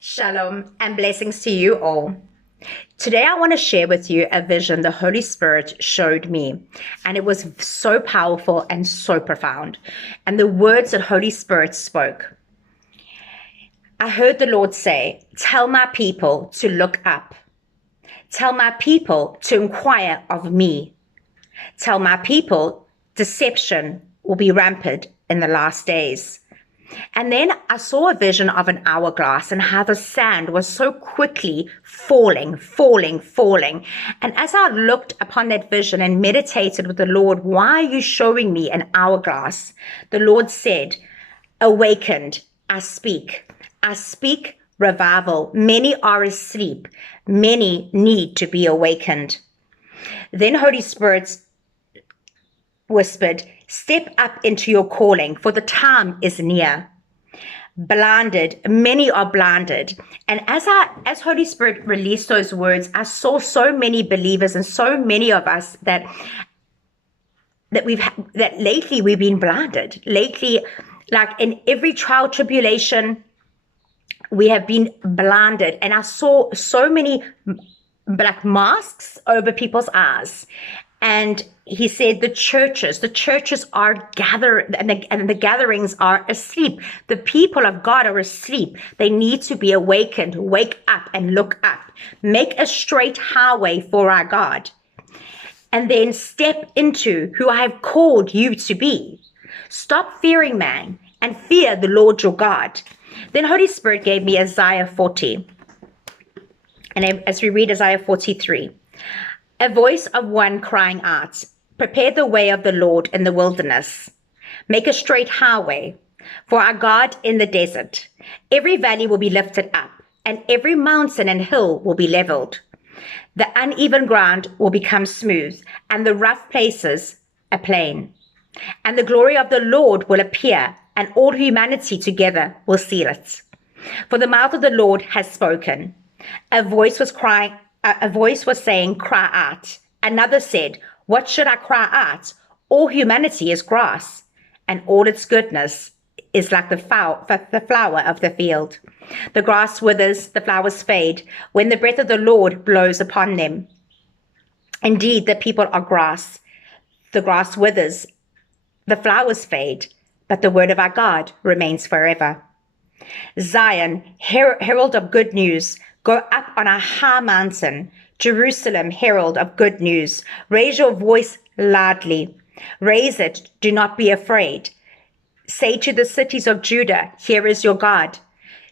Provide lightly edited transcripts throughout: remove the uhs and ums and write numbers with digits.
Shalom and blessings to you all. Today I want to share with you a vision the Holy Spirit showed me, and it was so powerful and so profound. And the words that Holy Spirit spoke, I heard the Lord say, "Tell my people to look up. Tell my people to inquire of me. Tell my people deception will be rampant in the last days." And then I saw a vision of an hourglass and how the sand was so quickly falling. And as I looked upon that vision and meditated with the Lord, "Why are you showing me an hourglass?" The Lord said, "Awakened, I speak. I speak revival. Many are asleep. Many need to be awakened." Then Holy Spirit whispered, "Step up into your calling, for the time is near." Blinded, many are blinded. And as Holy Spirit released those words, I saw so many believers and so many of us that lately we've been blinded. Lately, like in every trial, tribulation, we have been blinded. And I saw so many black masks over people's eyes. And he said the churches are gathered, and the gatherings are asleep. The people of God are asleep. They need to be awakened. Wake up and look up. Make a straight highway for our God. And then step into who I have called you to be. Stop fearing man and fear the Lord your God. Then Holy Spirit gave me Isaiah 40. And as we read Isaiah 43, a voice of one crying out, "Prepare the way of the Lord in the wilderness. Make a straight highway for our God in the desert. Every valley will be lifted up, and every mountain and hill will be leveled. The uneven ground will become smooth, and the rough places a plain. And the glory of the Lord will appear, and all humanity together will see it. For the mouth of the Lord has spoken." A voice was saying, "Cry out." Another said, "What should I cry out? All humanity is grass, and all its goodness is like the flower of the field. The grass withers, the flowers fade, when the breath of the Lord blows upon them. Indeed, the people are grass. The grass withers, the flowers fade, but the word of our God remains forever. Zion, herald of good news, go up on a high mountain. Jerusalem, herald of good news, raise your voice loudly. Raise it, do not be afraid. Say to the cities of Judah, here is your God.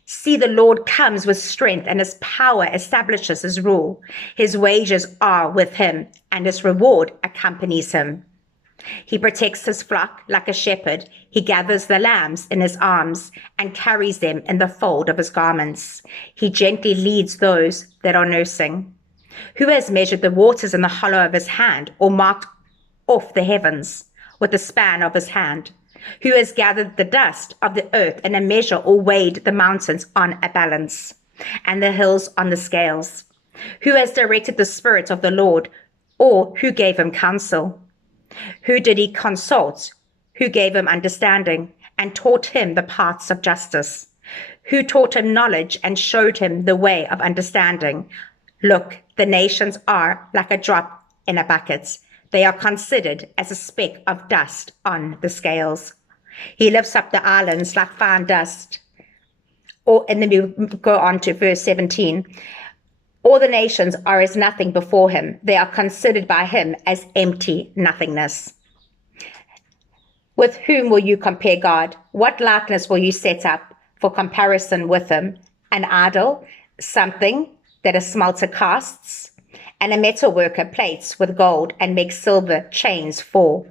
See, the Lord comes with strength, and his power establishes his rule. His wages are with him, and his reward accompanies him. He protects his flock like a shepherd. He gathers the lambs in his arms and carries them in the fold of his garments. He gently leads those that are nursing. Who has measured the waters in the hollow of his hand, or marked off the heavens with the span of his hand? Who has gathered the dust of the earth in a measure, or weighed the mountains on a balance, and the hills on the scales? Who has directed the Spirit of the Lord, or who gave him counsel? Who did he consult? Who gave him understanding and taught him the paths of justice? Who taught him knowledge and showed him the way of understanding? Look, the nations are like a drop in a bucket. They are considered as a speck of dust on the scales. He lifts up the islands like fine dust. And then we go on to verse 17. All the nations are as nothing before him. They are considered by him as empty nothingness. With whom will you compare God? What likeness will you set up for comparison with him? An idol, something that a smelter casts, and a metal worker plates with gold and makes silver chains for.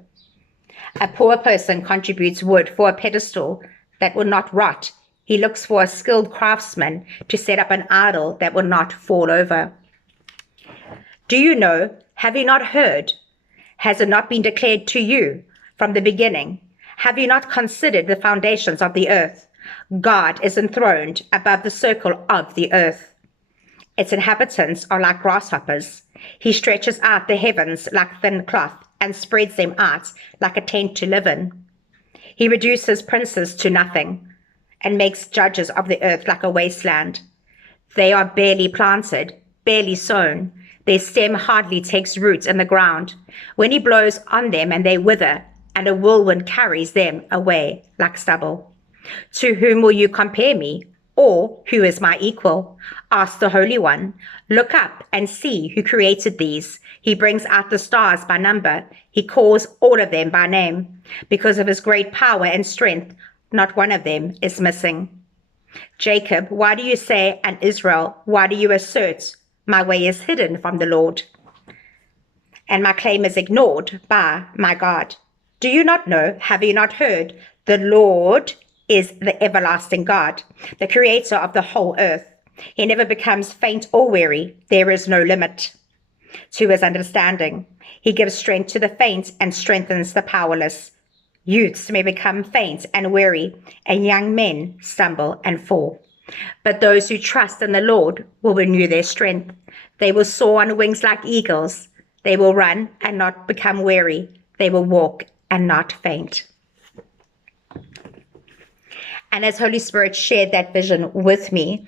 A poor person contributes wood for a pedestal that will not rot. He looks for a skilled craftsman to set up an idol that will not fall over. Do you know? Have you not heard? Has it not been declared to you from the beginning? Have you not considered the foundations of the earth? God is enthroned above the circle of the earth. Its inhabitants are like grasshoppers. He stretches out the heavens like thin cloth and spreads them out like a tent to live in. He reduces princes to nothing and makes judges of the earth like a wasteland. They are barely planted, barely sown. Their stem hardly takes root in the ground. When he blows on them and they wither, and a whirlwind carries them away like stubble. To whom will you compare me? Or who is my equal? Ask the Holy One. Look up and see who created these. He brings out the stars by number. He calls all of them by name. Because of his great power and strength, not one of them is missing. Jacob, why do you say, and Israel, why do you assert, my way is hidden from the Lord, and my claim is ignored by my God? Do you not know? Have you not heard? The Lord is the everlasting God, the creator of the whole earth. He never becomes faint or weary. There is no limit to his understanding. He gives strength to the faint and strengthens the powerless. Youths may become faint and weary, and young men stumble and fall. But those who trust in the Lord will renew their strength. They will soar on wings like eagles. They will run and not become weary. They will walk and not faint. And as Holy Spirit shared that vision with me,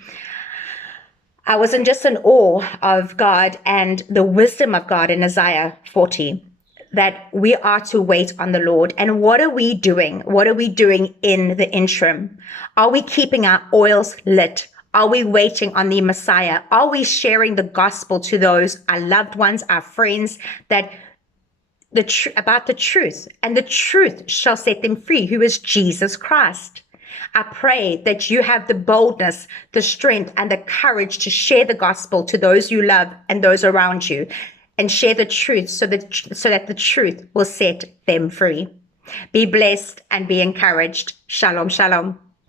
I was just in awe of God and the wisdom of God in Isaiah 40, that we are to wait on the Lord. And what are we doing? What are we doing in the interim? Are we keeping our oils lit? Are we waiting on the Messiah? Are we sharing the gospel to those, our loved ones, our friends, that about the truth, and the truth shall set them free, who is Jesus Christ? I pray that you have the boldness, the strength, and the courage to share the gospel to those you love and those around you, and share the truth so that the truth will set them free. Be blessed and be encouraged. Shalom, shalom.